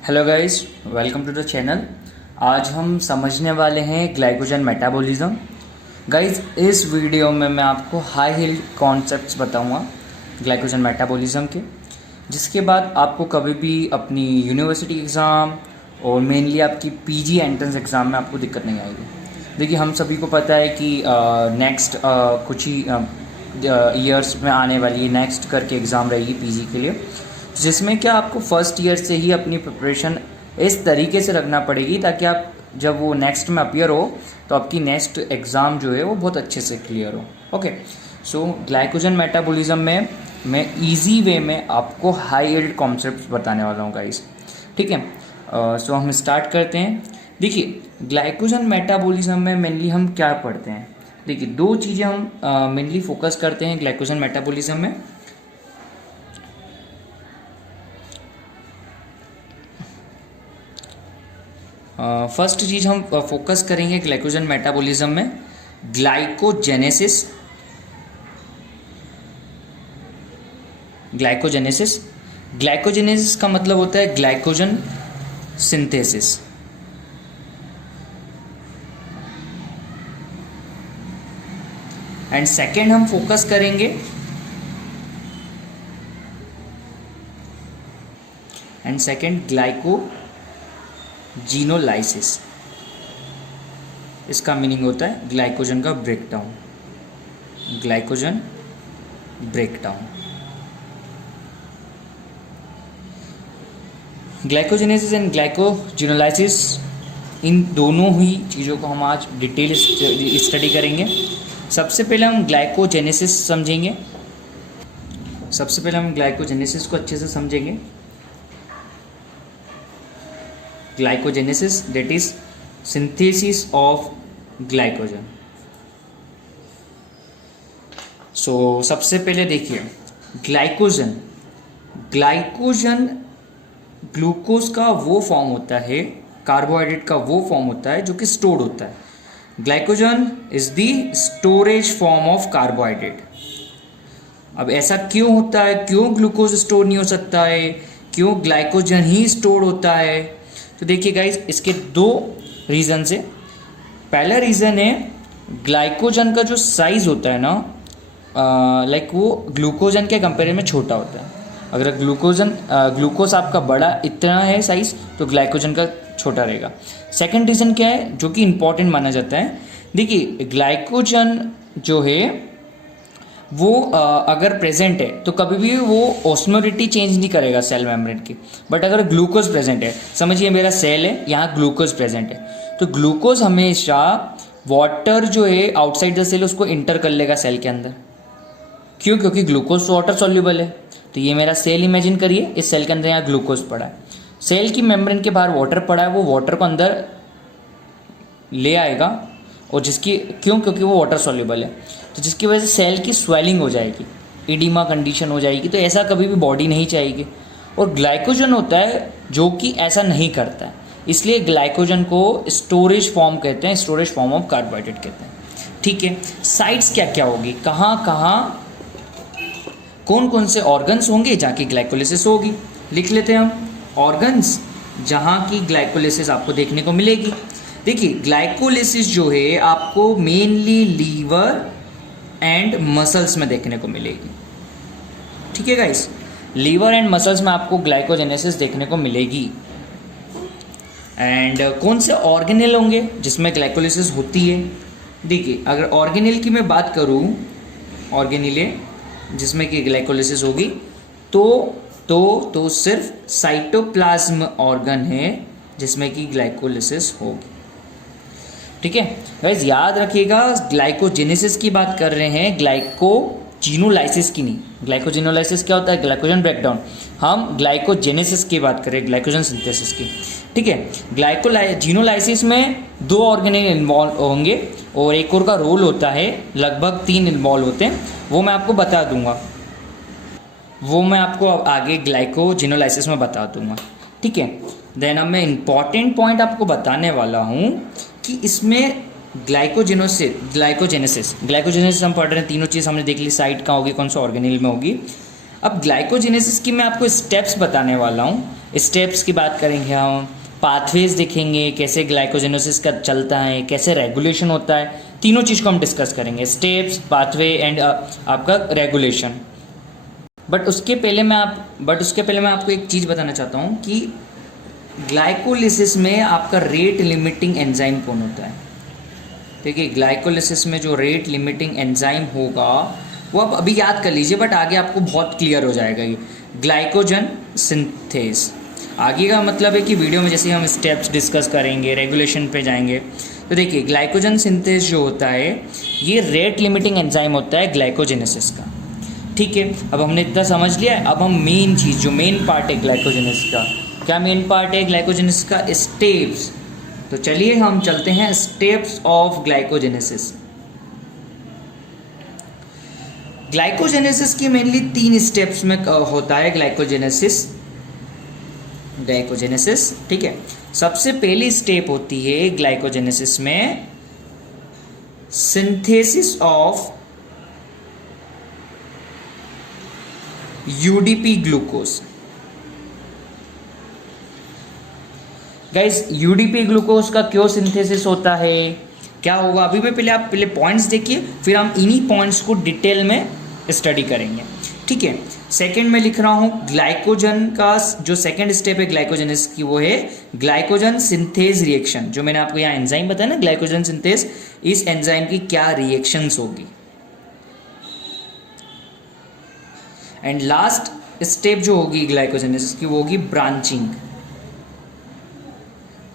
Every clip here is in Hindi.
Hello guys, welcome to the channel. आज हम समझने वाले हैं ग्लाइकोजन मेटाबॉलिज्म। गाइस, इस वीडियो में मैं आपको हाई हील्ड कॉन्सेप्ट्स बताऊंगा ग्लाइकोजन मेटाबॉलिज्म के, जिसके बाद आपको कभी भी अपनी यूनिवर्सिटी एग्ज़ाम और मेनली आपकी पीजी एंट्रेंस एग्ज़ाम में आपको दिक्कत नहीं आएगी। देखिए, हम सभी को पता है कि नेक्स्ट कुछ ही ईयर्स में आने वाली नेक्स्ट करके एग्ज़ाम रहेगी पीजी के लिए, जिसमें क्या आपको फर्स्ट ईयर से ही अपनी प्रिपरेशन इस तरीके से रखना पड़ेगी ताकि आप जब वो नेक्स्ट में अपीयर हो तो आपकी नेक्स्ट एग्ज़ाम जो है वो बहुत अच्छे से क्लियर हो। ओके, सो ग्लाइकोजन मेटाबॉलिज्म में मैं इजी वे में आपको हाई यील्ड कॉन्सेप्ट्स बताने वाला हूँ गाइस। ठीक है, सो हम स्टार्ट करते हैं। देखिए, ग्लाइकोजन मेटाबॉलिज्म में मेनली हम क्या पढ़ते हैं। देखिए, दो चीज़ें हम मेनली फोकस करते हैं ग्लाइकोजन मेटाबॉलिज्म में। फर्स्ट चीज़ हम फोकस करेंगे ग्लाइकोजन मेटाबॉलिज्म में ग्लाइकोजेनेसिस। ग्लाइकोजेनेसिस का मतलब होता है ग्लाइकोजन सिंथेसिस। एंड सेकेंड हम फोकस करेंगे ग्लाइकोजिनोलाइसिस। इसका मीनिंग होता है ग्लाइकोजन का ब्रेकडाउन। ग्लाइकोजेनेसिस एंड ग्लाइकोजिनोलाइसिस, इन दोनों ही चीज़ों को हम आज डिटेल स्टडी करेंगे। सबसे पहले हम ग्लाइकोजेनेसिस समझेंगे। सबसे पहले हम ग्लाइकोजेनेसिस को अच्छे से समझेंगे। Glycogenesis, that is synthesis of glycogen. So सबसे पहले देखिए, ग्लाइकोजन ग्लूकोज का वो फॉर्म होता है, कार्बोहाइड्रेट का वो फॉर्म होता है जो कि स्टोर्ड होता है। Glycogen is the storage form of carbohydrate. अब ऐसा क्यों होता है, क्यों ग्लूकोज स्टोर नहीं हो सकता है, क्यों ग्लाइकोजन ही स्टोर होता है? तो देखिए गाइस, इसके दो रीज़न है। पहला रीज़न है, ग्लाइकोजन का जो साइज़ होता है ना, लाइक वो ग्लूकोजन के कंपेरिजन में छोटा होता है। अगर ग्लूकोज आपका बड़ा इतना है साइज़, तो ग्लाइकोजन का छोटा रहेगा। सेकंड रीज़न क्या है जो कि इम्पॉर्टेंट माना जाता है? देखिए, ग्लाइकोजन जो है वो अगर प्रेजेंट है तो कभी भी वो ऑस्मोलिटी चेंज नहीं करेगा सेल मेम्ब्रेन की। बट अगर ग्लूकोज प्रेजेंट है, समझिए मेरा सेल है, यहाँ ग्लूकोज प्रेजेंट है, तो ग्लूकोज हमेशा वाटर जो है आउटसाइड द सेल उसको इंटर कर लेगा सेल के अंदर। क्यों? क्योंकि ग्लूकोज तो वाटर सॉल्युबल है। तो ये मेरा सेल इमेजिन करिए, इस सेल के अंदर यहाँ ग्लूकोज पड़ा है, सेल की मेम्ब्रेन के बाहर वाटर पड़ा है, वो वाटर को अंदर ले आएगा, और क्योंकि वो वाटर सॉल्युबल है, तो जिसकी वजह से सेल की स्वेलिंग हो जाएगी, इडिमा कंडीशन हो जाएगी। तो ऐसा कभी भी बॉडी नहीं चाहेगी। और ग्लाइकोजन होता है जो कि ऐसा नहीं करता है, इसलिए ग्लाइकोजन को स्टोरेज फॉर्म कहते हैं, स्टोरेज फॉर्म ऑफ कार्बोहाइड्रेट कहते हैं। ठीक है, साइट्स क्या क्या होगी, कौन कौन से ऑर्गन्स होंगे जहाँ की ग्लाइकोलिसिस होगी, लिख लेते हैं हम। ऑर्गन्स जहाँ की ग्लाइकोलिसिस आपको देखने को मिलेगी। देखिए, ग्लाइकोलिसिस जो है आपको मेनली लीवर एंड मसल्स में देखने को मिलेगी। ठीक है गाइस, लीवर एंड मसल्स में आपको ग्लाइकोजेनेसिस देखने को मिलेगी। एंड कौन से ऑर्गेनेल होंगे जिसमें ग्लाइकोलिसिस होती है? देखिए, अगर ऑर्गेनेल की मैं बात करूं, ऑर्गेनेल जिसमें कि ग्लाइकोलिसिस होगी, तो सिर्फ साइटोप्लाज्म ऑर्गन है जिसमें कि ग्लाइकोलिसिस होगी। ठीक है गाइस, याद रखिएगा, ग्लाइकोजेनेसिस की बात कर रहे हैं, ग्लाइकोजिनोलाइसिस की नहीं। ग्लाइकोजिनोलाइसिस क्या होता है? Glycogen breakdown. हम ग्लाइकोजेनेसिस की बात करें, ग्लाइकोजन सिंथेसिस की। ठीक है, ग्लाइकोजिनोलाइसिस में दो ऑर्गेनेल इन्वॉल्व होंगे और एक और का रोल होता है, लगभग 3 इन्वॉल्व होते हैं, वो मैं आपको बता दूंगा, वो मैं आपको आगे ग्लाइकोजिनोलाइसिस में बता दूंगा। ठीक है, देन अब मैं इंपॉर्टेंट पॉइंट आपको बताने वाला हूँ कि इसमें ग्लाइकोजेनेसिस हम पढ़ रहे हैं, तीनों चीज़ हमने देख ली, साइट कहाँ होगी, कौन सा ऑर्गेनेल में होगी। अब ग्लाइकोजेनेसिस की मैं आपको स्टेप्स बताने वाला हूँ स्टेप्स की बात करेंगे हम, पाथवेज देखेंगे, कैसे ग्लाइकोजेनोसिस का चलता है, कैसे रेगुलेशन होता है, तीनों चीज़ को हम डिस्कस करेंगे, स्टेप्स, पाथवे एंड आपका रेगुलेशन। बट उसके पहले मैं आपको एक चीज़ बताना चाहता हूँ कि ग्लाइकोलिसिस में आपका रेट लिमिटिंग एंजाइम कौन होता है। देखिए ग्लाइकोलिसिस में जो रेट लिमिटिंग एंजाइम होगा वो आप अभी याद कर लीजिए, बट आगे आपको बहुत क्लियर हो जाएगा ये ग्लाइकोजन सिंथेस। आगे का मतलब है कि वीडियो में जैसे हम स्टेप्स डिस्कस करेंगे, रेगुलेशन पे जाएंगे, तो देखिए ग्लाइकोजन सिंथेस जो होता है ये रेट लिमिटिंग एंजाइम होता है ग्लाइकोजेनेसिस का। ठीक है, अब हमने इतना समझ लिया है। अब हम मेन चीज़, जो मेन पार्ट है ग्लाइकोजेनेसिस का, क्या मेन पार्ट है ग्लाइकोजेनेसिस का? स्टेप्स। तो चलिए हम चलते हैं स्टेप्स ऑफ ग्लाइकोजेनेसिस। ग्लाइकोजेनेसिस की मेनली 3 स्टेप्स में होता है ग्लाइकोजेनेसिस। ठीक है, सबसे पहली स्टेप होती है ग्लाइकोजेनेसिस में synthesis of UDP glucose. Guys UDP glucose का क्यों सिंथेसिस होता है, क्या होगा, अभी भी आप पहले पॉइंट्स देखिए, फिर हम इन्हीं पॉइंट्स को डिटेल में स्टडी करेंगे। ठीक है, सेकंड में लिख रहा हूँ ग्लाइकोजन का जो सेकंड स्टेप है ग्लाइकोजेनेसिस की, वो है ग्लाइकोजन सिंथेज रिएक्शन। जो मैंने आपको यहाँ एंजाइम बताया ना ग्लाइकोजन सिंथेज, इस एंजाइम की क्या रिएक्शंस होगी। एंड लास्ट स्टेप जो होगी ग्लाइकोजेनेसिस की, वो होगी ब्रांचिंग।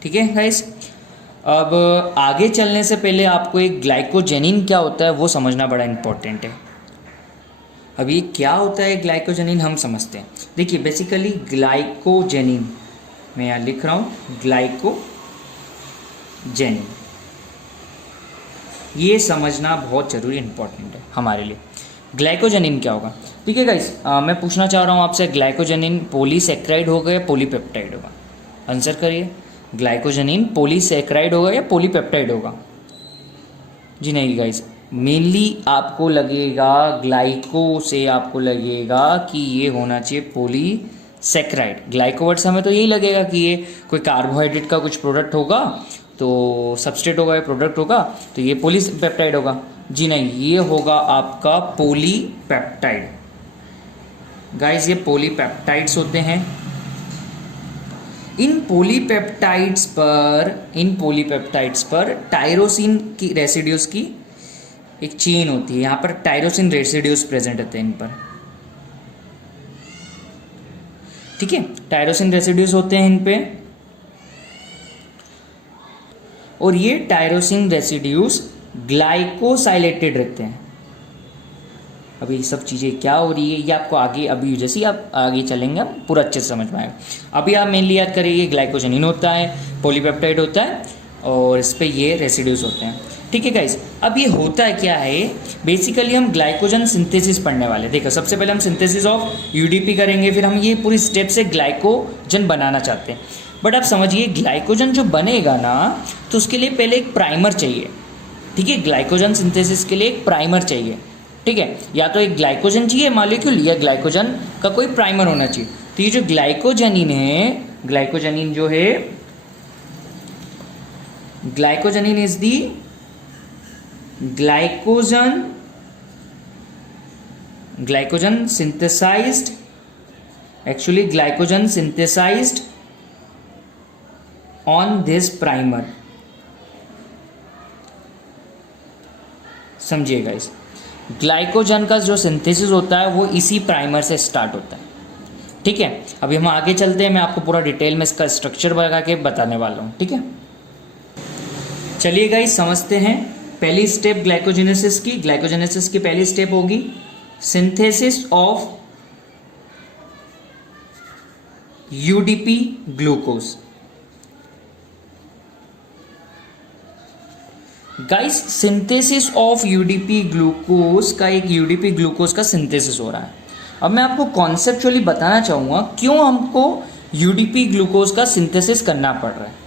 ठीक है गाइस, अब आगे चलने से पहले आपको एक ग्लाइकोजेनिन क्या होता है वो समझना बड़ा इंपॉर्टेंट है। अब ये क्या होता है ग्लाइकोजेनिन हम समझते हैं। देखिए बेसिकली ग्लाइकोजेनिन, मैं यहाँ लिख रहा हूँ ग्लाइकोजेनिन, ये समझना बहुत ज़रूरी इंपॉर्टेंट है हमारे लिए। ग्लाइकोजेनिन क्या होगा? ठीक है गाइस, मैं पूछना चाह रहा हूँ आपसे, ग्लाइकोजेनिन पॉलीसैकेराइड होगा या पॉलीपेप्टाइड होगा? आंसर करिए। ग्लाइकोजेनिन पॉलीसैकेराइड होगा या पॉलीपेप्टाइड होगा? जी नहीं गाइस, मेनली आपको लगेगा ग्लाइको से आपको लगेगा कि ये होना चाहिए पॉलीसैकेराइड। ग्लाइको वर्ड से हमें तो यही लगेगा कि ये कोई कार्बोहाइड्रेट का कुछ प्रोडक्ट होगा, तो सबस्ट्रेट होगा या प्रोडक्ट होगा, तो ये पॉलीपेप्टाइड होगा। जी नहीं, ये होगा आपका पॉलीपेप्टाइड। गाइस ये पॉलीपेप्टाइड्स होते हैं। इन पॉलीपेप्टाइड्स पर टायरोसिन की रेसिड्यूज की एक चेन होती है। यहाँ पर टायरोसिन रेसिड्यूज प्रेजेंट होते हैं इन पर। ठीक है, टायरोसिन रेसिड्यूज होते हैं इन पे, और ये टायरोसिन रेसिड्यूज ग्लाइकोसाइलेटेड रहते हैं। अभी सब चीज़ें क्या हो रही है ये आपको आगे, अभी जैसे ही आप आगे चलेंगे आप पूरा अच्छे से समझ में आएगा। अभी आप मेनली याद करिए ग्लाइकोजेनिन होता है, पॉलीपेप्टाइड होता है, और इस पे ये रेसिड्यूज होते हैं। ठीक है गाइस, अब ये होता है क्या है, बेसिकली हम ग्लाइकोजन सिंथेसिस पढ़ने वाले। देखो सबसे पहले हम सिंथेसिस ऑफ यूडीपी करेंगे, फिर हम ये पूरी स्टेप से ग्लाइकोजन बनाना चाहते हैं। बट आप समझिए ग्लाइकोजन जो बनेगा ना, तो उसके लिए पहले एक प्राइमर चाहिए। ठीक है, ग्लाइकोजन सिंथेसिस के लिए एक प्राइमर चाहिए। ठीक है, या तो एक ग्लाइकोजन चाहिए मॉलिक्यूल, या ग्लाइकोजन का कोई प्राइमर होना चाहिए। तो ये जो ग्लाइकोजेनिन है, ग्लाइकोजेनिन जो है, glycogenin is the glycogen synthesized, actually glycogen synthesized on this primer। समझिए गाइस, ग्लाइकोजन का जो सिंथेसिस होता है वो इसी प्राइमर से स्टार्ट होता है। ठीक है, अभी हम आगे चलते हैं, मैं आपको पूरा डिटेल में इसका स्ट्रक्चर लगा के बताने वाला हूँ। ठीक है, चलिए गाइस समझते हैं पहली स्टेप ग्लाइकोजेनेसिस की। ग्लाइकोजेनेसिस की पहली स्टेप होगी synthesis of UDP glucose. Guys synthesis of UDP glucose का, एक यूडीपी ग्लूकोज का सिंथेसिस हो रहा है। अब मैं आपको कॉन्सेप्चुअली बताना चाहूँगा क्यों हमको यूडीपी ग्लूकोज का सिंथेसिस करना पड़ रहा है।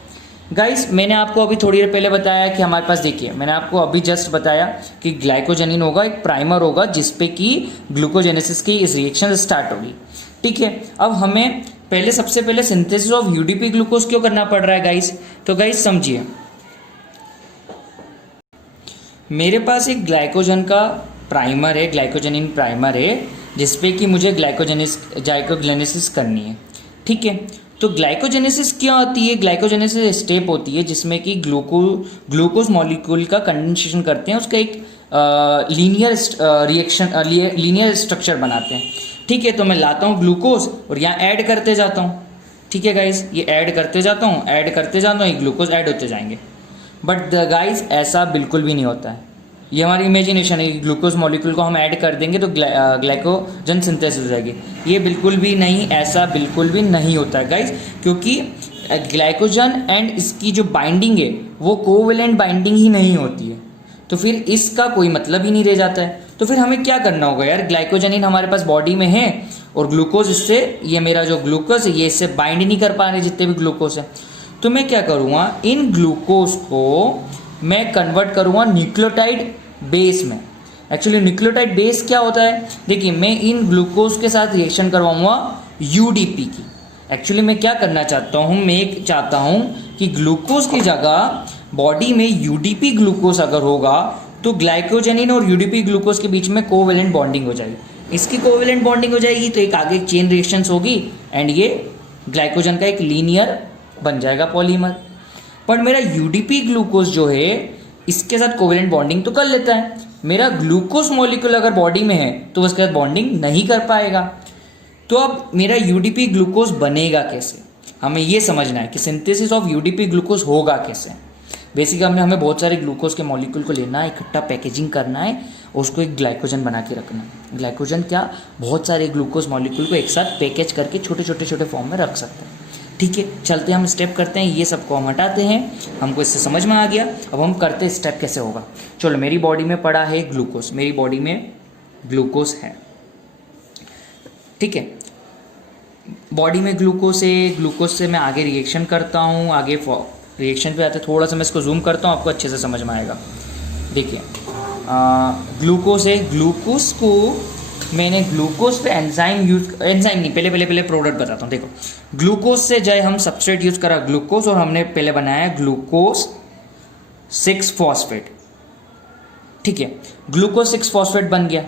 गाइस मैंने आपको अभी थोड़ी देर पहले बताया कि हमारे पास, देखिए मैंने आपको अभी जस्ट बताया कि ग्लाइकोजेनिन होगा, एक प्राइमर होगा जिसपे कि ग्लूकोजेनेसिस की इस रिएक्शन स्टार्ट होगी। ठीक है, अब हमें पहले सबसे पहले सिंथेसिस ऑफ यूडीपी ग्लूकोज क्यों करना पड़ रहा है गाइस? तो गाइस समझिए, मेरे पास एक ग्लाइकोजन का प्राइमर है, ग्लाइकोजेनिन प्राइमर है, जिसपे कि मुझे ग्लाइकोजेनेसिस करनी है। ठीक है, तो ग्लाइकोजेनेसिस क्या होती है? ग्लाइकोजेनेसिस स्टेप होती है जिसमें कि ग्लूकोज मॉलिक्यूल का कंडेंसेशन करते हैं, उसका एक लीनियर स्ट्रक्चर बनाते हैं। ठीक है, तो मैं लाता हूँ ग्लूकोज और यहाँ ऐड करते जाता हूँ। ठीक है गाइस, ये ऐड करते जाता हूँ, ये ग्लूकोज ऐड होते जाएंगे। बट गाइस ऐसा बिल्कुल भी नहीं होता है, ये हमारी इमेजिनेशन है। ग्लूकोज मॉलिक्यूल को हम ऐड कर देंगे तो ग्लाइकोजन सिंथेसिस हो जाएगी, ये बिल्कुल भी नहीं, ऐसा बिल्कुल भी नहीं होता है गाइस, क्योंकि ग्लाइकोजन एंड इसकी जो बाइंडिंग है वो कोवेलेंट बाइंडिंग ही नहीं होती है, तो फिर इसका कोई मतलब ही नहीं रह जाता है। तो फिर हमें क्या करना होगा यार? ग्लाइकोजेनिन हमारे पास बॉडी में है और ग्लूकोज इससे, ये मेरा जो ग्लूकोज है ये इससे बाइंड नहीं कर पा रहे जितने भी ग्लूकोज है। तो मैं क्या करूँगा, इन ग्लूकोज को मैं कन्वर्ट करूँगा न्यूक्लियोटाइड बेस में। एक्चुअली न्यूक्लियोटाइड बेस क्या होता है? देखिए, मैं इन ग्लूकोज के साथ रिएक्शन करवाऊँगा यूडीपी की। एक्चुअली मैं क्या करना चाहता हूँ, मैं चाहता हूँ कि ग्लूकोज की जगह बॉडी में यूडीपी ग्लूकोज अगर होगा तो ग्लाइकोजेनिन और यूडीपी ग्लूकोज के बीच में कोवेलेंट बॉन्डिंग हो जाएगी। इसकी कोवेलेंट बॉन्डिंग हो जाएगी तो एक आगे चेन रिएक्शंस होगी एंड ये ग्लाइकोजन का एक लीनियर बन जाएगा पॉलीमर। पर मेरा यूडीपी ग्लूकोज जो है इसके साथ कोवेलेंट बॉन्डिंग तो कर लेता है, मेरा ग्लूकोज मॉलिक्यूल अगर बॉडी में है तो उसके साथ बॉन्डिंग नहीं कर पाएगा। तो अब मेरा यूडीपी ग्लूकोज बनेगा कैसे? हमें ये समझना है कि सिंथेसिस ऑफ यूडीपी ग्लूकोज होगा कैसे। बेसिकली हमें बहुत सारे ग्लूकोज के मॉलिक्यूल को लेना है, इकट्ठा पैकेजिंग करना है और उसको एक ग्लाइकोजन बना के रखना है। ग्लाइकोजन क्या, बहुत सारे ग्लूकोज मॉलिक्यूल को एक साथ पैकेज करके छोटे छोटे फॉर्म में रख सकते हैं। ठीक है, चलते हैं हम स्टेप करते हैं, ये सबको हम हटाते हैं, हमको इससे समझ में आ गया। अब हम करते स्टेप कैसे होगा। चलो, मेरी बॉडी में पड़ा है ग्लूकोज, मेरी बॉडी में ग्लूकोज है। ठीक है, बॉडी में ग्लूकोज है, ग्लूकोज से मैं आगे रिएक्शन करता हूँ, आगे रिएक्शन पे आते थोड़ा सा मैं इसको जूम करता हूँ, आपको अच्छे से समझ में आएगा। देखिए, ग्लूकोज है, ग्लूकोज को मैंने ग्लूकोज पे एंजाइम नहीं, पहले प्रोडक्ट बताता हूँ। देखो, ग्लूकोज से जो हम सबस्ट्रेट यूज करा ग्लूकोज और हमने पहले बनाया ग्लूकोज 6 फॉस्फेट। ठीक है, ग्लूकोज 6 फॉस्फेट बन गया।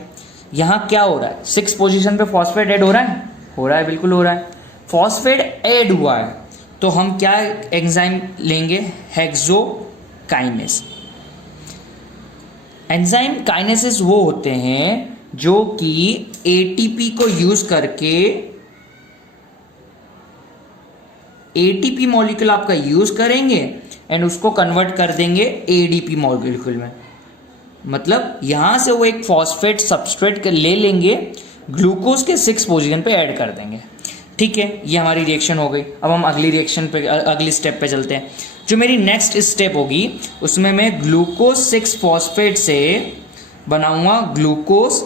यहाँ क्या हो रहा है? 6 पोजीशन पे फॉस्फेट ऐड हो रहा है, बिल्कुल हो रहा है। फॉस्फेट ऐड हुआ है तो हम क्या एंजाइम लेंगे? हेक्सोकाइनेस। एंजाइम काइनेसिस वो होते हैं जो कि एटीपी को यूज करके, एटीपी मॉलिक्यूल आपका यूज करेंगे एंड उसको कन्वर्ट कर देंगे एडीपी मॉलिक्यूल में। मतलब यहां से वो एक फॉस्फेट सबस्ट्रेट ले लेंगे, ग्लूकोज के 6 पोजीशन पे ऐड कर देंगे। ठीक है, ये हमारी रिएक्शन हो गई। अब हम अगली रिएक्शन पे, अगली स्टेप पे चलते हैं। जो मेरी नेक्स्ट स्टेप होगी उसमें मैं ग्लूकोज 6 फॉस्फेट से बनाऊंगा ग्लूकोज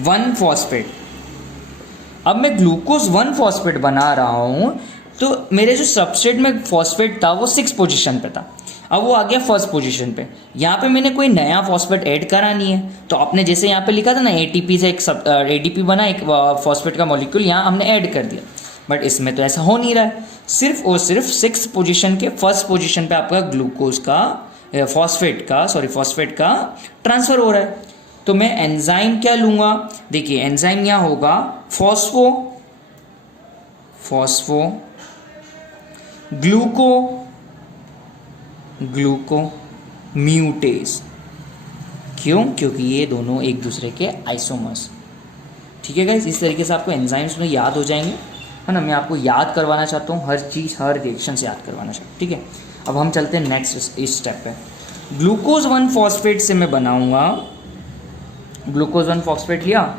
1 फॉस्फेट। अब मैं ग्लूकोज 1 फॉस्फेट बना रहा हूं तो मेरे जो सबस्ट्रेट में फॉस्फेट था वो 6 पोजीशन पे था, अब वो आ गया फर्स्ट पोजीशन पे। यहाँ पे मैंने कोई नया फॉस्फेट ऐड करा नहीं है, तो आपने जैसे यहाँ पे लिखा था ना एटीपी से एक एडीपी बना, एक फॉस्फेट का मॉलिक्यूल यहाँ हमने ऐड कर दिया। बट इसमें तो ऐसा हो नहीं रहा है, सिर्फ और सिर्फ 6 पोजीशन के फर्स्ट पोजीशन पे आपका ग्लूकोज का फॉस्फेट का ट्रांसफर हो रहा है। तो मैं एंजाइम क्या लूँगा? देखिए, एंजाइम यहाँ होगा फॉस्फो ग्लूको म्यूटेज। क्यों? क्योंकि ये दोनों एक दूसरे के आइसोमर्स। ठीक है गाइस, इस तरीके से आपको एंजाइम्स में याद हो जाएंगे, है ना। मैं आपको याद करवाना चाहता हूँ, हर चीज़ हर रिएक्शन से याद करवाना चाहता हूँ। ठीक है, अब हम चलते हैं नेक्स्ट इस स्टेप पे। ग्लूकोज 1 फॉस्फेट से मैं बनाऊँगा, ग्लूकोज 1 फॉस्फेट लिया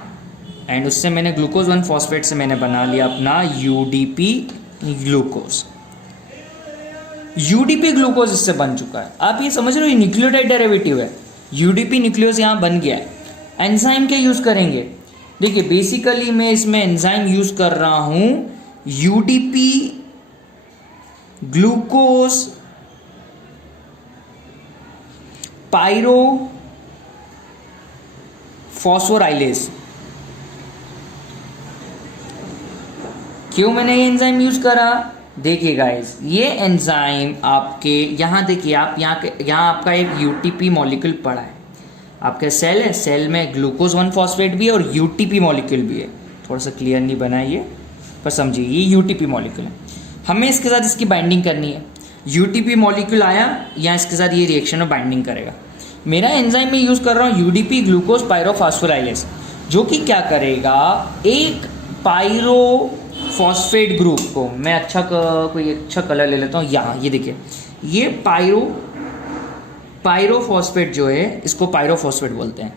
एंड उससे मैंने ग्लूकोज 1 फॉस्फेट से मैंने बना लिया अपना यूडीपी ग्लूकोज। यूडीपी ग्लूकोज इससे बन चुका है। आप ये समझ रहे हो, ये न्यूक्लियोटाइड डेरिवेटिव है। यूडीपी न्यूक्लियोज यहाँ बन गया है। एंजाइम क्या यूज करेंगे? देखिए, बेसिकली मैं इसमें एंजाइम यूज कर रहा हूं यूडीपी ग्लूकोज पायरो फॉस्फोराइलेज। क्यों मैंने ये एंजाइम यूज़ करा? देखिए गाइस, ये एंजाइम आपके यहाँ देखिए, आप यहाँ आपका एक यूटीपी मॉलिक्यूल पड़ा है, आपका सेल है, सेल में ग्लूकोज 1 फॉस्फेट भी है और यूटीपी मॉलिक्यूल भी है। थोड़ा सा क्लियर नहीं बना ये, पर समझिए ये यूटीपी मॉलिक्यूल है। हमें इसके साथ इसकी बाइंडिंग करनी है। यूटीपी मॉलिक्यूल आया, यहाँ इसके साथ ये रिएक्शन में बाइंडिंग करेगा। मेरा एंजाइम में यूज़ कर रहा हूँ यूडीपी ग्लूकोज पायरोफॉस्फोराइलेज, जो कि क्या करेगा, एक पायरोफॉस्फेट ग्रुप को, मैं कोई अच्छा कलर ले लेता हूँ, यहाँ ये देखिए, ये पायरोफॉस्फेट जो है, इसको पायरोफॉस्फेट बोलते हैं।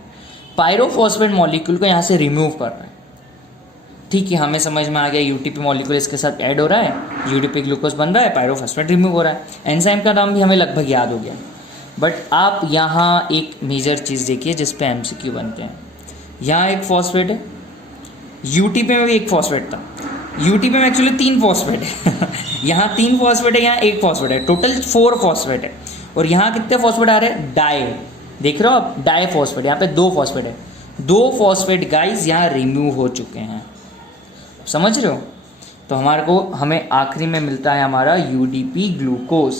पायरोफॉस्फेट मॉलिक्यूल को यहाँ से रिमूव कर रहा है। ठीक है, हमें समझ में आ गया, यूटीपी मॉलिक्यूल इसके साथ ऐड हो रहा है, यूडीपी ग्लूकोज बन रहा है, पायरोफॉस्फेट रिमूव हो रहा है। एंजाइम का नाम भी हमें लगभग याद हो गया। बट आप यहाँ एक मेजर चीज़ देखिए जिस पे एमसीक्यू बनते हैं। यहाँ एक फॉस्फेट है, यूटीपी में भी एक फॉस्फेट था, यूटीपी में एक्चुअली 3 फॉस्फेट है यहाँ 3 फॉस्फेट है, यहाँ 1 फॉस्फेट है, टोटल 4 फॉस्फेट है। और यहाँ कितने फॉस्फेट आ रहे हैं? डाई, देख रहे हो आप, डाई फॉस्फेट, यहाँ पे 2 फॉस्फेट है। 2 फॉस्फेट गाइस यहाँ रिमूव हो चुके हैं, समझ रहे हो? तो हमें आखिरी में मिलता है हमारा यूडीपी ग्लूकोज।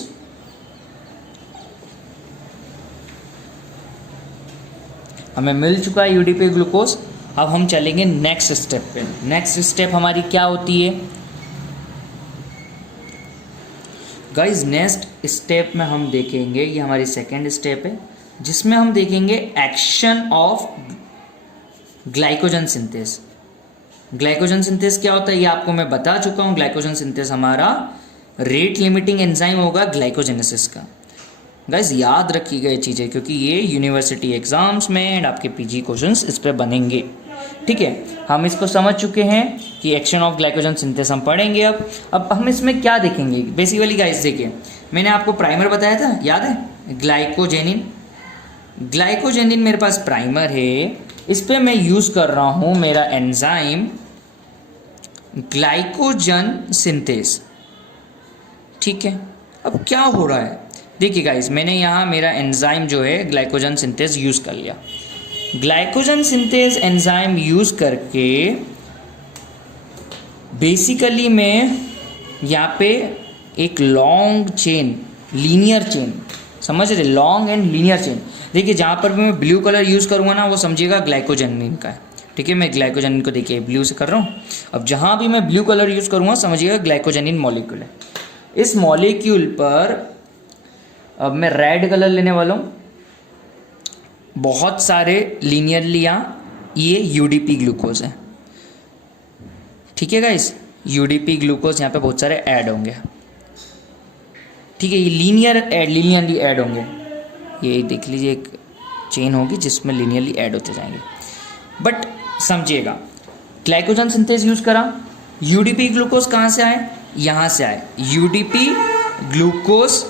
हमें मिल चुका है यूडीपी ग्लूकोज। अब हम चलेंगे नेक्स्ट स्टेप पे। नेक्स्ट स्टेप हमारी क्या होती है गाइस? नेक्स्ट स्टेप में हम देखेंगे, ये हमारी सेकेंड स्टेप है, जिसमें हम देखेंगे action of glycogen synthase. Glycogen synthase क्या होता है ये आपको मैं बता चुका हूँ। ग्लाइकोजन सिंथेस हमारा रेट लिमिटिंग एंजाइम होगा ग्लाइकोजेनेसिस का। गाइस याद रखिएगा ये चीज़ें, क्योंकि ये यूनिवर्सिटी एग्जाम्स में एंड आपके पीजी क्वेश्चंस इस पर बनेंगे। ठीक है, हम इसको समझ चुके हैं कि एक्शन ऑफ ग्लाइकोजन सिंथेस हम पढ़ेंगे। अब हम इसमें क्या देखेंगे बेसिकली गाइस? देखिए, मैंने आपको प्राइमर बताया था, याद है? ग्लाइकोजेनिन। ग्लाइकोजेनिन मेरे पास प्राइमर है, इस पर मैं यूज़ कर रहा हूँ मेरा एंजाइम ग्लाइकोजन सिंथेस। ठीक है, अब क्या हो रहा है देखिए गाइस, मैंने यहाँ मेरा एंजाइम जो है ग्लाइकोजन सिंथेस यूज़ कर लिया। ग्लाइकोजन सिंथेस एंजाइम यूज़ करके बेसिकली मैं यहाँ पे एक लॉन्ग चेन, लीनियर चेन, समझ रहे? Long and linear chain. देखिए, जहाँ पर भी मैं ब्लू कलर यूज़ करूँगा ना, वो समझिएगा ग्लाइकोजेनिन का है। ठीक है, मैं ग्लाइकोजेनिन को देखिए ब्लू से कर रहा हूँ। अब जहाँ भी मैं ब्लू कलर यूज़ करूँगा समझिएगा ग्लाइकोजेनिन मॉलिक्यूल है। इस मॉलिक्यूल पर अब मैं रेड कलर लेने वाला हूँ। बहुत सारे लीनियरली यहाँ ये यूडीपी ग्लूकोज है। ठीक है गाइस, यूडीपी ग्लूकोज यहाँ पे बहुत सारे ऐड होंगे। ठीक है, ये लीनियरली ऐड होंगे। ये देख लीजिए, एक चेन होगी जिसमें लीनियरली ऐड होते जाएंगे। बट समझिएगा, ग्लाइकोजन सिंथेस यूज़ करा, यूडीपी ग्लूकोज कहाँ से आए? यहाँ से आए। यूडीपी ग्लूकोज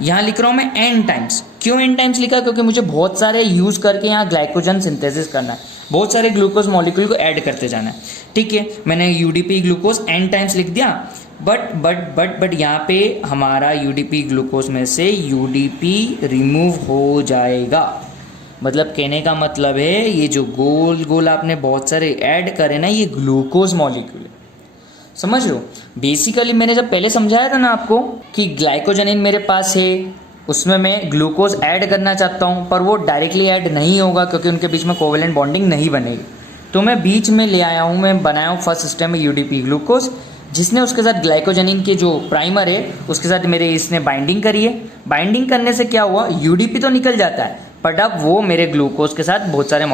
यहाँ लिख रहा हूँ मैं एन टाइम्स। क्यों एन टाइम्स लिखा? क्योंकि मुझे बहुत सारे यूज़ करके यहाँ ग्लाइकोजन सिंथेसिस करना है, बहुत सारे ग्लूकोज मॉलिक्यूल को ऐड करते जाना है। ठीक है, मैंने यूडीपी ग्लूकोज एन टाइम्स लिख दिया। बट यहाँ पे हमारा यूडीपी ग्लूकोज में से यूडीपी रिमूव हो जाएगा। मतलब कहने का मतलब है, ये जो गोल गोल आपने बहुत सारे ऐड करे ना, ये ग्लूकोज मॉलिक्यूल है, समझ रहे हो? बेसिकली मैंने जब पहले समझाया था ना आपको कि ग्लाइकोजेनिन मेरे पास है, उसमें मैं ग्लूकोज ऐड करना चाहता हूँ, पर वो डायरेक्टली ऐड नहीं होगा क्योंकि उनके बीच में कोवेलेंट बॉन्डिंग नहीं बनेगी। तो मैं बीच में ले आया हूँ, मैं बनाया हूँ फर्स्ट सिस्टम में यूडीपी ग्लूकोज, जिसने उसके साथ ग्लाइकोजेनिन के जो प्राइमर है उसके साथ मेरे इसने बाइंडिंग करी है। बाइंडिंग करने से क्या हुआ, यूडीपी तो निकल जाता है, बट अब वो मेरे ग्लूकोज के साथ बहुत सारे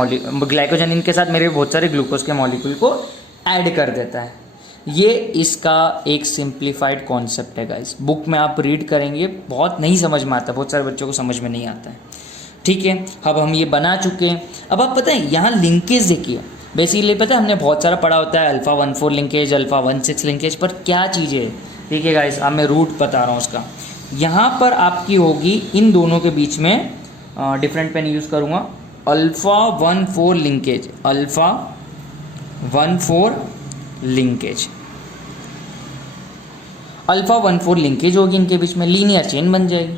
ग्लाइकोजेनिन के साथ मेरे बहुत सारे ग्लूकोज के मॉलिक्यूल को ऐड कर देता है। ये इसका एक सिंप्लीफाइड कॉन्सेप्ट है गाइस। बुक में आप रीड करेंगे, बहुत नहीं समझ में आता, बहुत सारे बच्चों को समझ में नहीं आता है। ठीक है, अब हम ये बना चुके हैं। अब आप पता है यहाँ लिंकेज देखिए, बेसिकली पता है हमने बहुत सारा पढ़ा होता है अल्फ़ा 1,4 लिंकेज, अल्फ़ा 1,6 लिंकेज, पर क्या चीज़ है देखिए गाइस, अब मैं रूट बता रहा हूँ उसका। यहाँ पर आपकी होगी इन दोनों के बीच में, डिफरेंट पेन यूज़ करूँगा, alpha 1,4 linkage, alpha 1,4 linkage, alpha 1,4 linkage होगी इनके बीच में, लीनियर चेन बन जाएगी।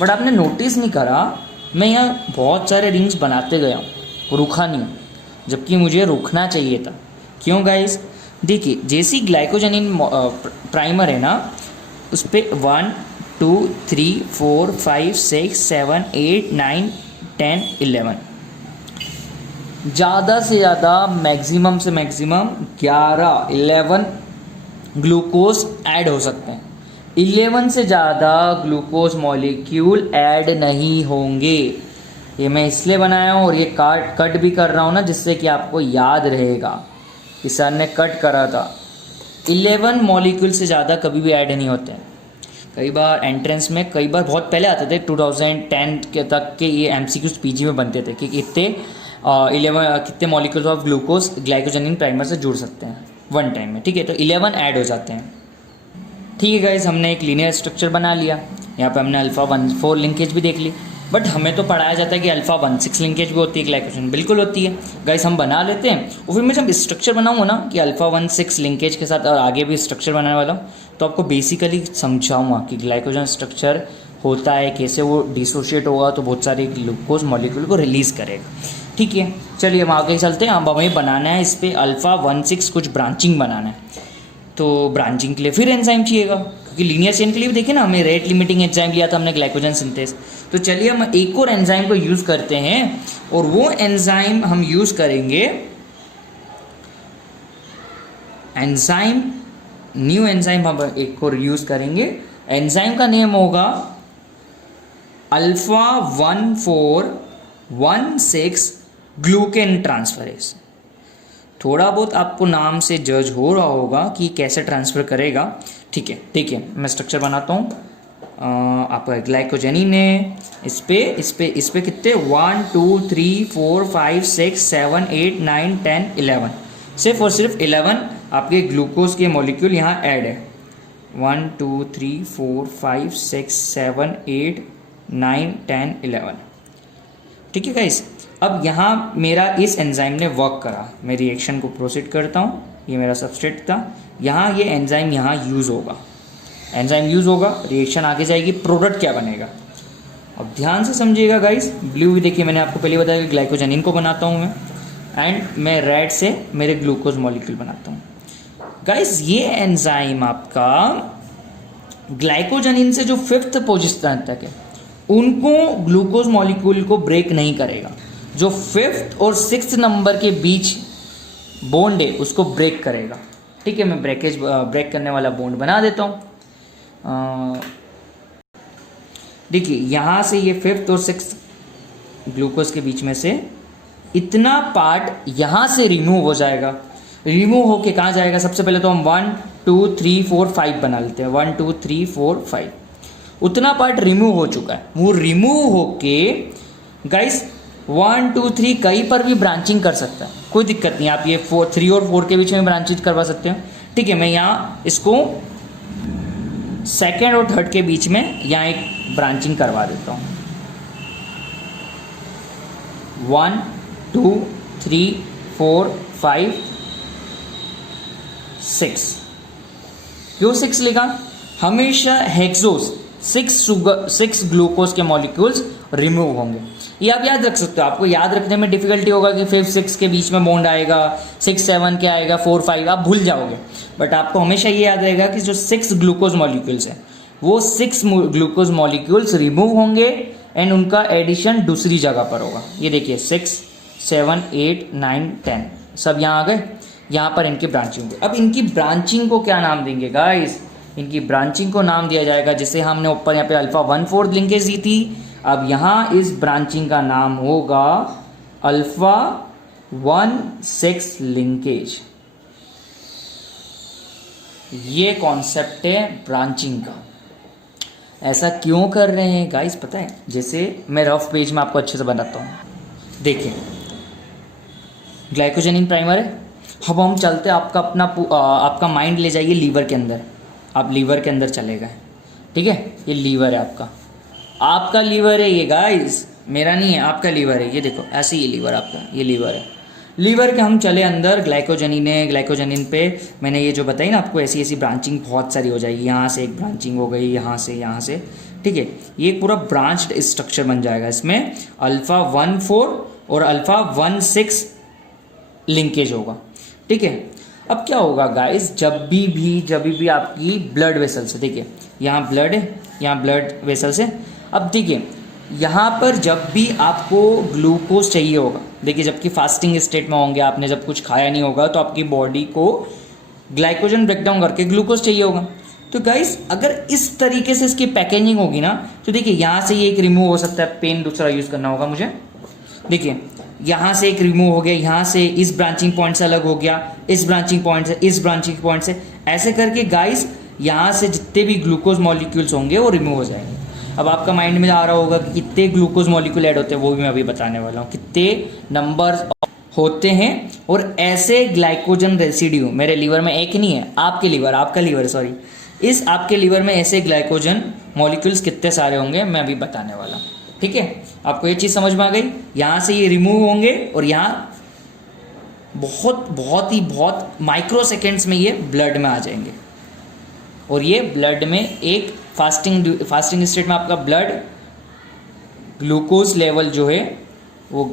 बट आपने नोटिस नहीं करा, मैं यहाँ बहुत सारे रिंग्स बनाते गया हूँ, रुका नहीं, जबकि मुझे रुकना चाहिए था। क्यों गाइस? देखिए जैसी ग्लाइकोजेनिन प्राइमर है ना, उस पर 1 2 3 4 5 6 7 8 9 10 11 ज़्यादा से ज़्यादा मैक्सिमम से मैक्सिमम 11 ग्लूकोज ऐड हो सकते हैं। 11 से ज़्यादा ग्लूकोज मॉलिक्यूल ऐड नहीं होंगे। ये मैं इसलिए बनाया हूँ और ये कट भी कर रहा हूँ ना, जिससे कि आपको याद रहेगा कि सर ने कट करा था। 11 मॉलिक्यूल से ज़्यादा कभी भी ऐड नहीं होते हैं। कई बार एंट्रेंस में, कई बार बहुत पहले आते थे, 2010 के तक के ये MCQs PG में बनते थे कि कितने मॉलिक्यूल्स ऑफ ग्लूकोज ग्लाइकोजेनिन प्राइमर से जुड़ सकते हैं वन टाइम में। ठीक है, तो 11 ऐड हो जाते हैं। ठीक है गाइज, हमने एक लीनियर स्ट्रक्चर बना लिया। यहाँ पे हमने अल्फा 1,4 लिंकेज भी देख ली, बट हमें तो पढ़ाया जाता है कि अल्फा 1,6 लिंकेज भी होती है ग्लाइकोजेन, बिल्कुल होती है गाइस। हम बना लेते हैं और फिर मैं जब स्ट्रक्चर बनाऊंगा ना कि अल्फा 1,6 लिंकेज के साथ और आगे भी स्ट्रक्चर बनाने वाला हूँ, तो आपको बेसिकली समझाऊंगा कि ग्लाइकोजन स्ट्रक्चर होता है कैसे, वो डिसोशिएट होगा तो बहुत सारे ग्लूकोज मॉलिक्यूल को रिलीज़ करेगा। ठीक है, चलिए हम आगे चलते हैं। अब हमें बनाना है इस पर अल्फा 1,6 कुछ ब्रांचिंग बनाना है। तो ब्रांचिंग के लिए फिर एंजाइम चाहिएगा, क्योंकि लीनियर चेन के लिए भी देखें ना, हमें रेट लिमिटिंग एंजाइम लिया था हमने ग्लाइकोजन सिंथेस। तो चलिए हम एक और एंजाइम को यूज़ करते हैं, और वो एंजाइम हम यूज़ करेंगे न्यू एंजाइम हम एक और यूज़ करेंगे। एंजाइम का नेम होगा अल्फा 1,4,1,6 ग्लूकेन ट्रांसफरेज। थोड़ा बहुत आपको नाम से जज हो रहा होगा कि कैसे ट्रांसफ़र करेगा। ठीक है, मैं स्ट्रक्चर बनाता हूँ। आपका ग्लाइकोजेनिन है, इस पे कितने 1 2 3 4 5 6 7 8 9 10 11 सिर्फ और सिर्फ 11 आपके ग्लूकोज के मॉलिक्यूल यहाँ ऐड है। 1 2 3 4 5 6 7 8 9 10 11। ठीक है गाइस, अब यहाँ मेरा इस एंजाइम ने वर्क करा, मैं रिएक्शन को प्रोसीड करता हूँ। ये मेरा सबस्ट्रेट था, यहाँ ये एंजाइम यहाँ यूज़ होगा, रिएक्शन आगे जाएगी, प्रोडक्ट क्या बनेगा। अब ध्यान से समझिएगा गाइस। ब्लू भी देखिए, मैंने आपको पहले बताया कि ग्लाइकोजेनिन को बनाता हूँ मैं, एंड मैं रेड से मेरे ग्लूकोज मॉलिक्यूल बनाता हूँ। गाइस ये एंजाइम आपका ग्लाइकोजेनिन से जो 5th पोजीशन तक है उनको ग्लूकोज मॉलिक्यूल को ब्रेक नहीं करेगा। जो 5th और 6th नंबर के बीच बॉन्ड है उसको ब्रेक करेगा। ठीक है, मैं ब्रेक करने वाला बॉन्ड बना देता हूँ। देखिए यहाँ से ये 5th और 6th ग्लूकोज के बीच में से इतना पार्ट यहाँ से रिमूव हो जाएगा। रिमूव होके कहाँ जाएगा, सबसे पहले तो हम 1 2 3 4 5 बना लेते हैं। 1 2 3 4 5 उतना पार्ट रिमूव हो चुका है। वो रिमूव होके गाइस 1 2 3 कहीं पर भी ब्रांचिंग कर सकता है, कोई दिक्कत नहीं। आप ये 3 और 4 के बीच में ब्रांचिंग करवा सकते हो। ठीक है, मैं यहाँ इसको 2nd और 3rd के बीच में यहाँ एक ब्रांचिंग करवा देता हूँ। 1 2 3 4 5 6। क्यों 6 लिखा? हमेशा हेक्सोस 6 ग्लूकोज के मॉलिक्यूल्स रिमूव होंगे। ये आप याद रख सकते हो। आपको याद रखने में डिफिकल्टी होगा कि 5 6 के बीच में बॉन्ड आएगा, 6 7 क्या आएगा, 4 5 आप भूल जाओगे। बट आपको हमेशा ये याद रहेगा कि जो 6 ग्लूकोज मॉलिक्यूल्स हैं वो 6 ग्लूकोज मॉलिक्यूल्स रिमूव होंगे एंड उनका एडिशन दूसरी जगह पर होगा। ये देखिए 6 7 8 9 10 सब यहाँ आ गए। यहाँ पर इनकी ब्रांचिंग होगी। अब इनकी ब्रांचिंग को क्या नाम देंगे गाइस? इनकी ब्रांचिंग को नाम दिया जाएगा, जैसे हमने ऊपर यहाँ पे अल्फा 1,4 लिंकेज दी थी, अब यहाँ इस ब्रांचिंग का नाम होगा अल्फा 1,6 लिंकेज। ये कॉन्सेप्ट है ब्रांचिंग का। ऐसा क्यों कर रहे हैं गाइस पता है? जैसे मैं रफ पेज में आपको अच्छे से बताता हूँ। देखिए ग्लाइकोजेनिन प्राइमर है। अब हम चलते हैं, आपका माइंड ले जाइए लीवर के अंदर। आप लीवर के अंदर चले गए, ठीक है? ये लीवर है आपका लीवर है ये गाइस, मेरा नहीं है, आपका लीवर है। ये देखो ऐसे ये लीवर आपका, ये लीवर है। लीवर के हम चले अंदर, ग्लाइकोजेनिन है। ग्लाइकोजेनिन पे मैंने ये जो बताई ना आपको, ऐसी ब्रांचिंग बहुत सारी हो जाएगी। यहाँ से एक ब्रांचिंग हो गई, यहाँ से, ठीक है? ये पूरा ब्रांच्ड स्ट्रक्चर बन जाएगा। इसमें अल्फा 1,4 और अल्फा 1,6 लिंकेज होगा, ठीक है? अब क्या होगा गाइस, जब भी आपकी ब्लड वेसल्स है, देखिए यहाँ ब्लड है, यहाँ ब्लड वेसल्स है। अब देखिए यहाँ पर जब भी आपको ग्लूकोज चाहिए होगा, देखिए जबकि फास्टिंग स्टेट में होंगे, आपने जब कुछ खाया नहीं होगा, तो आपकी बॉडी को ग्लाइकोजन ब्रेकडाउन करके ग्लूकोज चाहिए होगा। तो गाइस अगर इस तरीके से इसकी पैकेजिंग होगी ना, तो देखिए यहाँ से ये एक रिमूव हो सकता है, पेन दूसरा यूज़ करना होगा मुझे। देखिए यहाँ से एक रिमूव हो गया, यहाँ से इस ब्रांचिंग पॉइंट से अलग हो गया, इस ब्रांचिंग पॉइंट से, इस ब्रांचिंग पॉइंट से, ऐसे करके गाइस यहाँ से जितने भी ग्लूकोज मॉलिक्यूल्स होंगे वो रिमूव हो जाएंगे। अब आपका माइंड में आ रहा होगा कि कितने ग्लूकोज मॉलिक्यूल ऐड होते हैं, वो भी मैं अभी बताने वाला हूँ, कितने नंबर होते हैं। और ऐसे ग्लाइकोजन रेसिड्यू मेरे लीवर में एक नहीं है, आपके लीवर, आपका लीवर सॉरी, इस आपके लीवर में ऐसे ग्लाइकोजन मॉलिक्यूल्स कितने सारे होंगे मैं अभी बताने वाला हूँ। ठीक है, आपको ये चीज़ समझ में आ गई। यहाँ से ये रिमूव होंगे और यहाँ बहुत माइक्रो सेकेंड्स में ये ब्लड में आ जाएंगे। और ये ब्लड में एक फास्टिंग स्टेट में आपका ब्लड ग्लूकोज लेवल जो है वो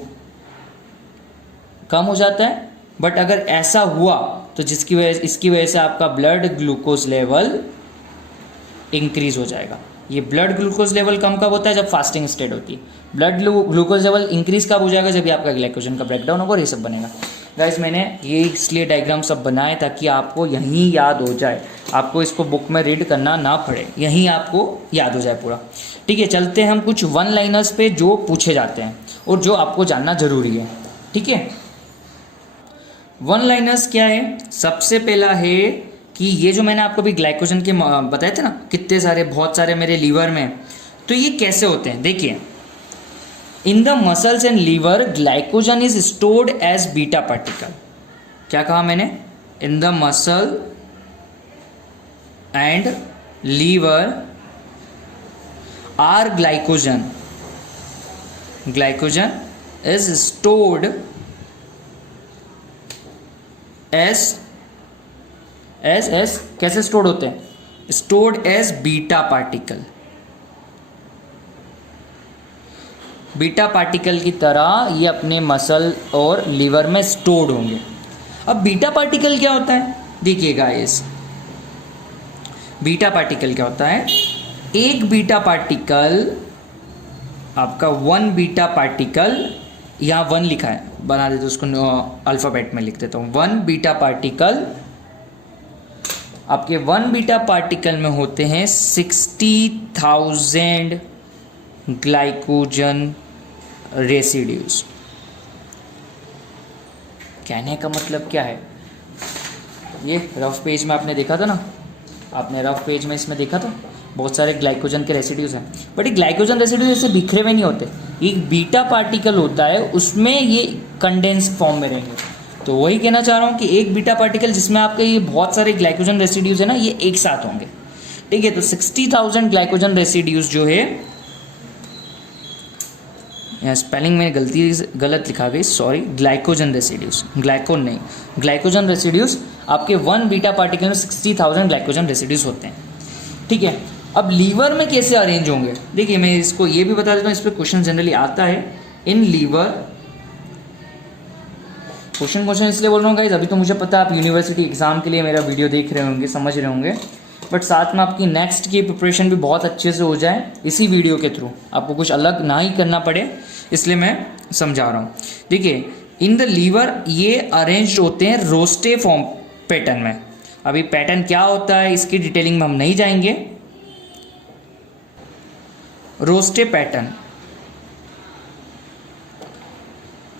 कम हो जाता है। बट अगर ऐसा हुआ तो इसकी वजह से आपका ब्लड ग्लूकोज लेवल इंक्रीज हो जाएगा। ये ब्लड ग्लूकोज लेवल कम कब होता है, जब फास्टिंग स्टेट होती है। ब्लड ग्लूकोज लेवल इंक्रीज कब हो जाएगा, जब भी आपका ग्लाइकोजन का ब्रेकडाउन होगा और ये सब बनेगा। गाइस मैंने ये इसलिए डायग्राम सब बनाए ताकि आपको यहीं याद हो जाए, आपको इसको बुक में रीड करना ना पड़े, यहीं आपको याद हो जाए पूरा। ठीक है, चलते हैं हम कुछ वन लाइनर्स पे जो पूछे जाते हैं और जो आपको जानना जरूरी है। ठीक है, वन लाइनर्स क्या है, सबसे पहला है कि ये जो मैंने आपको भी ग्लाइकोजन के बताए थे ना, कितने सारे, बहुत सारे मेरे लीवर में, तो ये कैसे होते हैं। देखिए in the muscles and liver glycogen is stored as beta particle. क्या कहा मैंने, in the muscle and liver are glycogen is stored as कैसे स्टोर्ड होते हैं, stored as beta particle, beta particle की तरह ये अपने मसल और लीवर में स्टोर्ड होंगे। अब बीटा पार्टिकल क्या होता है, देखिए गाइस बीटा पार्टिकल क्या होता है, एक बीटा पार्टिकल आपका, वन बीटा पार्टिकल, यहाँ वन लिखा है, बना देते उसको अल्फ़ाबेट में लिख देता हूँ। वन बीटा पार्टिकल, आपके वन बीटा पार्टिकल में होते हैं 60,000 ग्लाइकोजन रेसिड्यूज। कहने का मतलब क्या है, ये रफ पेज में आपने देखा था ना, आपने रफ पेज में इसमें देखा था बहुत सारे ग्लाइकोजन के रेसिड्यूज हैं, बट ये ग्लाइकोजन रेसिड्यूज ऐसे बिखरे हुए नहीं होते, एक बीटा पार्टिकल होता है उसमें ये कंडेंस फॉर्म में रहेंगे। तो वही कहना चाह रहा हूँ कि एक बीटा पार्टिकल जिसमें आपके ये बहुत सारे ग्लाइकोजन रेसिड्यूज है ना, ये एक साथ होंगे। ठीक है, तो 60,000 ग्लाइकोजन रेसिड्यूज जो है, यहाँ स्पेलिंग में गलत लिखा गई, सॉरी, ग्लाइकोजन रेसिड्यूज, ग्लाइकोन नहीं, ग्लाइकोजन रेसिड्यूज आपके वन बीटा पार्टिकल में 60,000 ग्लाइकोजन रेसिड्यूज होते हैं। ठीक है, अब लीवर में कैसे अरेंज होंगे, देखिए मैं इसको ये भी बता देता हूँ, इस पर क्वेश्चन जनरली आता है इन लीवर। क्वेश्चन इसलिए बोल रहा हूँ गाइस, अभी तो मुझे पता है आप यूनिवर्सिटी एग्जाम के लिए मेरा वीडियो देख रहे होंगे, समझ रहे होंगे, बट साथ में आपकी नेक्स्ट की प्रिपरेशन भी बहुत अच्छे से हो जाए इसी वीडियो के थ्रू, आपको कुछ अलग ना ही करना पड़े, इसलिए मैं समझा रहा हूँ। देखिए इन द लीवर ये अरेंज होते हैं रोस्टे फॉर्म पैटर्न में। अभी पैटर्न क्या होता है इसकी डिटेलिंग में हम नहीं जाएंगे। रोस्टे पैटर्न,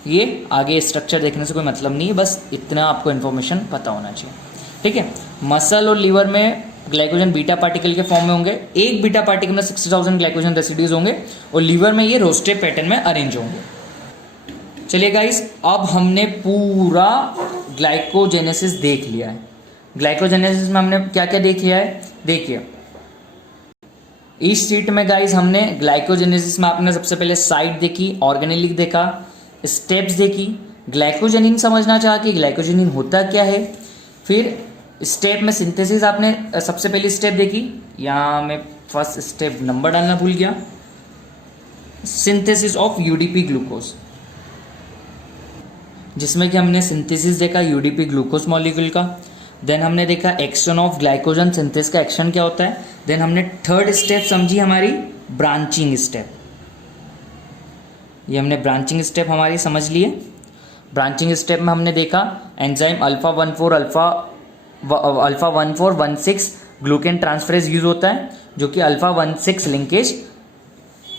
ये आगे स्ट्रक्चर देखने से कोई मतलब नहीं है, बस इतना आपको इन्फॉर्मेशन पता होना चाहिए। ठीक है, मसल और लीवर में ग्लाइकोजन बीटा पार्टिकल के फॉर्म में होंगे, एक बीटा पार्टिकल में 60,000 ग्लाइकोजन रेसिड्यूज होंगे और लीवर में ये रोस्टेड पैटर्न में अरेंज होंगे। चलिए गाइस, अब हमने पूरा ग्लाइकोजेनेसिस देख लिया है। ग्लाइकोजेनेसिस में हमने क्या क्या देख लिया है, देखिए इस शीट में गाइस हमने ग्लाइकोजेनेसिस में आपने सबसे पहले साइट देखी, ऑर्गेनेलिक देखा, स्टेप्स देखी, ग्लाइकोजेनिन समझना चाहा कि ग्लाइकोजेनिन होता क्या है, फिर स्टेप में सिंथेसिस आपने सबसे पहली स्टेप देखी, यहाँ मैं फर्स्ट स्टेप नंबर डालना भूल गया, सिंथेसिस ऑफ यूडीपी ग्लूकोज। जिसमें कि हमने सिंथेसिस देखा यूडीपी ग्लूकोज मॉलिक्यूल का। देन हमने देखा एक्शन ऑफ ग्लाइकोजन सिंथेसिस का एक्शन क्या होता है। देन हमने थर्ड स्टेप समझी हमारी ब्रांचिंग स्टेप। ये हमने ब्रांचिंग स्टेप हमारी समझ लिए। ब्रांचिंग स्टेप में हमने देखा enzyme alpha 1416 glucan transferase use होता है जो कि अल्फा 16 लिंकेज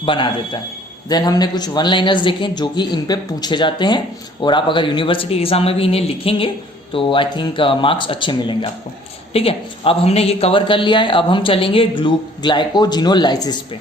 बना देता है। देन हमने कुछ वन लाइनर्स देखे जो कि इन पे पूछे जाते हैं, और आप अगर यूनिवर्सिटी एग्जाम में भी इन्हें लिखेंगे तो आई थिंक मार्क्स अच्छे मिलेंगे आपको। ठीक है, अब हमने ये कवर कर लिया है। अब हम चलेंगे ग्लाइकोजिनोलाइसिस पे।